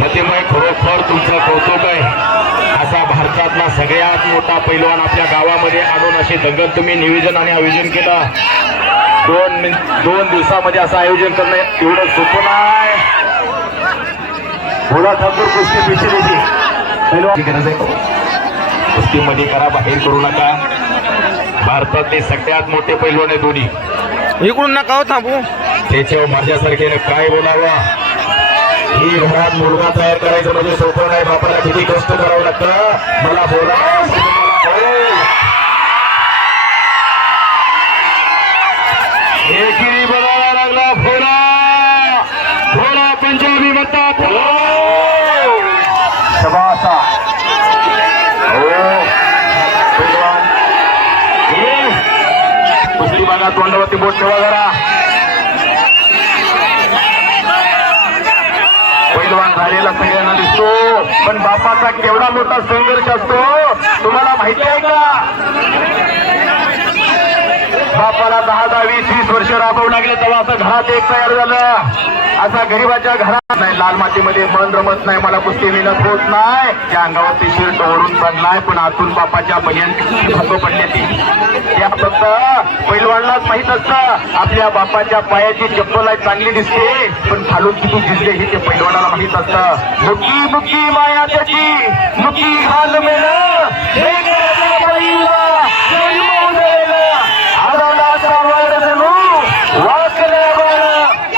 मतिमय खरोखर तुमचं कौतुक आहे. असा भारतातला सगळ्यात मोठा पैलवान आपल्या गावामध्ये आणून असे दंगल तुम्ही नियोजन आणि आयोजन केलं. दोन दिवसामध्ये असं आयोजन करणं एवढं सोपं नाही. थोडा ठाकूर कुस्ती पिछली पैलवान गरज आहे. कुस्तीमध्ये करा, बाहेर करू नका. भारतातले सगळ्यात मोठे पैलवान आहे दोन्ही. इकडून नका हो थांबू. त्याच्यावर माझ्यासारख्याने काय बोलावा. ही घरात मुलगा तयार करायचं म्हणजे सोपं नाही. बापाला किती कष्ट करावं लागतं. मला बोला एकीने बोलायला लागला. भोला भोला पंजाबी म्हणतात. शबासा कुस्ती बघा, तोंडावरती बोट ठेवा जरा. पैलवान झालेला सगळ्यांना दिसतो, पण बापाचा केवढा मोठा संघर्ष असतो तुम्हाला माहिती आहे का? बापाला 10, 20 वर्ष राबवू लागले तेव्हा असं घरात एक तयार झालं. असा गरीबाच्या घरात नाही. लाल मातीमध्ये मन रमत नाही. मला कुस्ती मेहनत होत नाही. त्या अंगावरती शर्ट वरून पडलाय, पण आतून बापाच्या बहिणी फसव पडले. त्या फक्त पैलवानलाच माहित असतं. आपल्या बापाच्या पायाची चप्पल आहे चांगली दिसते, पण खालून किती दिसते हे ते पैलवानाला माहित असतं. मुकी मुकी माया त्याची मुकी घाल मेलं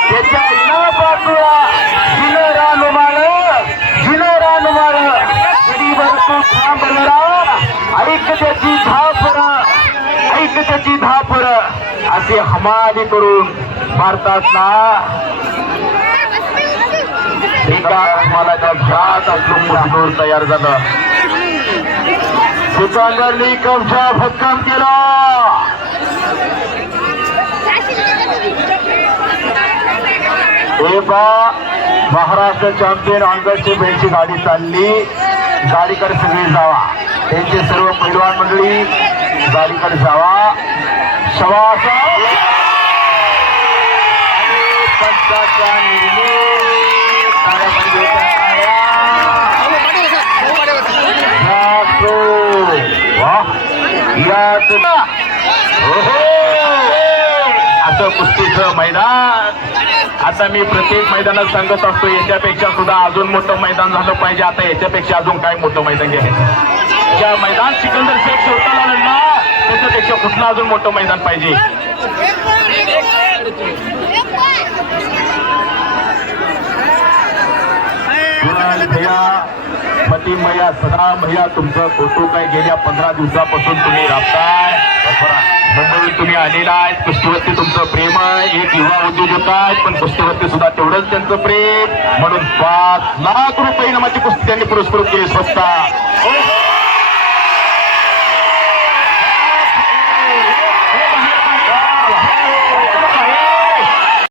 त्याच्या इना पाठवा जिनं रानुमाळ जिनं रानुमाळ गडीवर तू थांबला. ऐक त्याची धाफर ऐक त्याची धाफर असे हमाली करून भारतातला एका मालाच्या घरात आपलं मजदूर तयार झालं. सिकंदरनी कब्जा भक्कम केला. महाराष्ट्र चॅम्पियन ऑगस्टची बेलची गाडी चालली. गाडीकडे सगळे जावा. त्यांचे सर्व पैलवान मंडळी गाडीकडे जावा. शवास पंचाचा असं कुस्तीचं मैदान. आता मी प्रत्येक मैदानात सांगत असतो, याच्यापेक्षा सुद्धा अजून मोठं मैदान झालं पाहिजे. आता याच्यापेक्षा अजून काय मोठं मैदान घ्यायचं. ज्या मैदान सिकंदर शेख शेवटाला लढला त्याच्यापेक्षा कुठलं अजून मोठं मैदान पाहिजे. भैया मतीम भैया सदा भैया तुमचं कौतुक आहे. गेल्या 15 दिवसापासून तुम्ही राबताय. मुंबईत तुम्ही आलेला आहे. कुस्तीवरती तुमचं प्रेम आहे. एक युवा उद्योजक आहेत, पण कुस्तीवरती सुद्धा तेवढंच त्यांचं प्रेम. म्हणून 5 लाख रुपये इनामाची कुस्ती त्यांनी पुरस्कृत केली स्वतः.